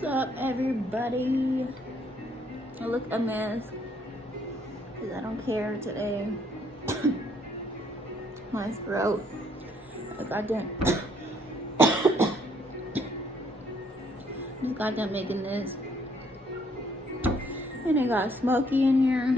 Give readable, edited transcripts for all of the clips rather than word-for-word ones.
What's up, everybody? I look a mess because I don't care today. My throat. Like I didn't. Just got done making this, and it got smoky in here.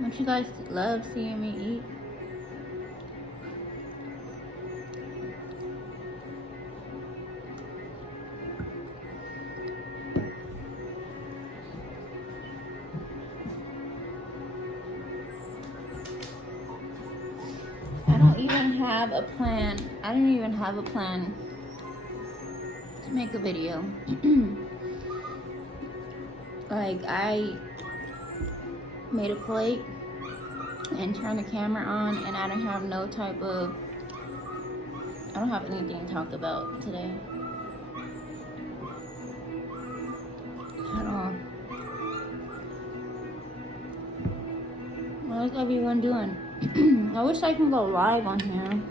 Don't you guys love seeing me eat? I don't even have a plan. I didn't even have a plan to make a video. Like, I made a plate and turned the camera on, and I don't have anything to talk about today at all. What is everyone doing? I wish I can go live on here.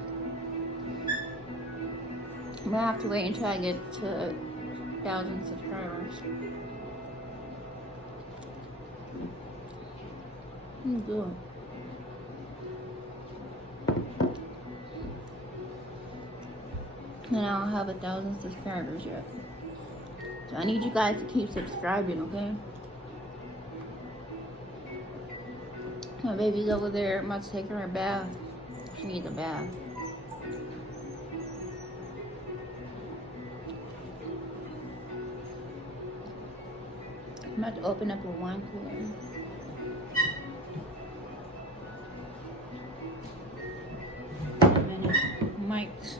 I'm gonna have to wait until I get to 1,000 subscribers. I'm good. And I don't have 1,000 subscribers yet. So I need you guys to keep subscribing, okay? My baby's over there. I'm about to take her a bath. She needs a bath. I'm about to open up a wine cooler. Mics.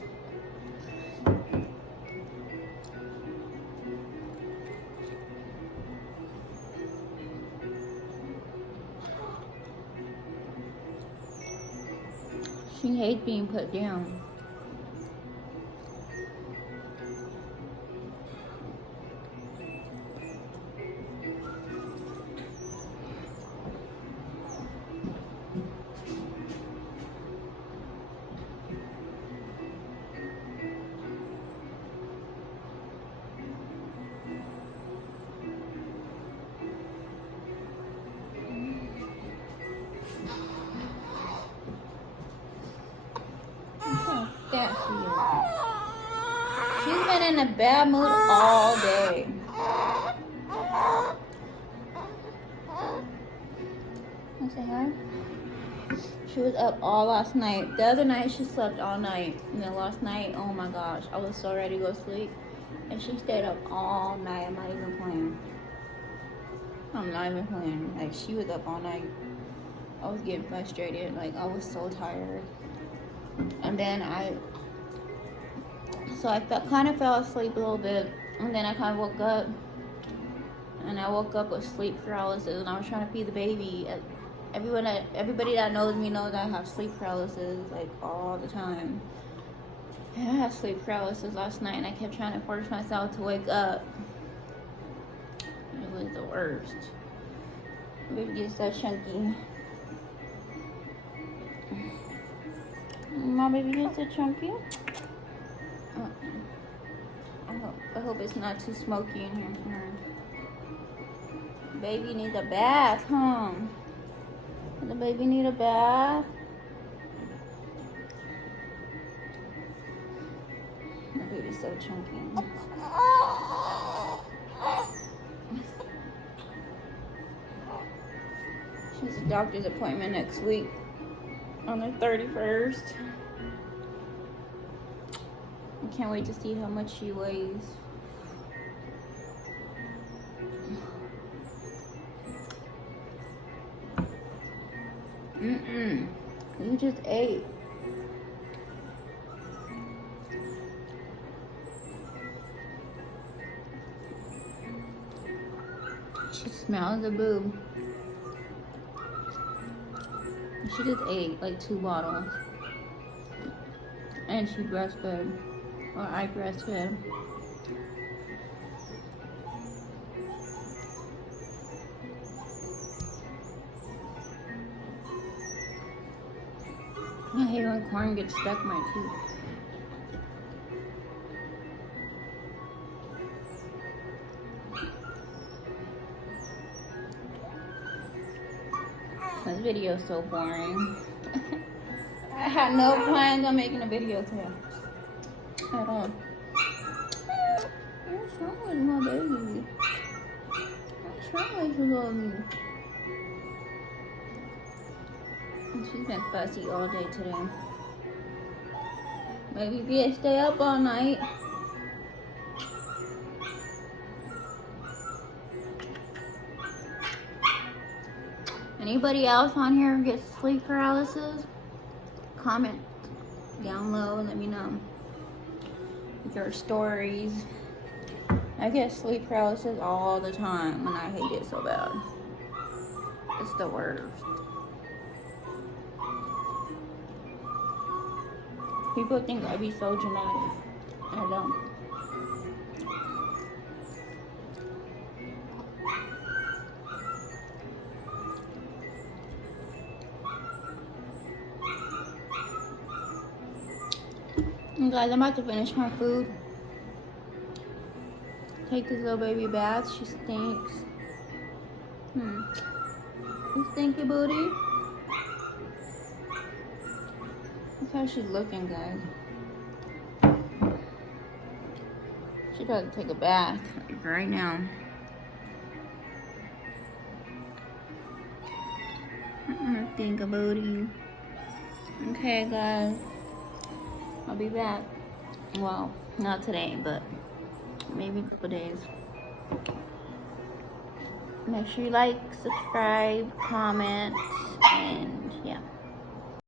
She hates being put down. She's been in a bad mood all day. Want to say hi? She was up all last night. The other night she slept all night. And then last night, oh my gosh, I was so ready to go to sleep. And she stayed up all night. I'm not even playing. I'm not even playing. Like, she was up all night. I was getting frustrated. Like, I was so tired. And then I kind of fell asleep a little bit, and then I kind of woke up, and I woke up with sleep paralysis, and I was trying to feed the baby. Everybody that knows me knows I have sleep paralysis, like, all the time. And I had sleep paralysis last night, and I kept trying to force myself to wake up. It was the worst. Baby is so chunky. My baby is so chunky. I hope it's not too smoky in here. Baby needs a bath, huh? Does the baby need a bath? My baby's so chunky. She has a doctor's appointment next week on the 31st. I can't wait to see how much she weighs. You just ate. She smells the boob. She just ate like 2 bottles. And she breastfed. Or I breastfed. I hate when corn gets stuck in my teeth. This video is so boring. I had no plans on making a video today. At all. What's wrong with my baby? What's wrong with you, baby? She's been fussy all day today. Maybe you can't stay up all night. Anybody else on here gets sleep paralysis? Comment down low and let me know your stories. I get sleep paralysis all the time and I hate it so bad. It's the worst. People think I'd be so dramatic. I don't. Guys, I'm about to finish my food. Take this little baby bath. She stinks. You stinky booty. Look how she's looking, guys. She doesn't take a bath right now. Stinky booty. Okay, guys. I'll be back. Well, not today, but maybe a couple days. Make sure you like, subscribe, comment, and yeah.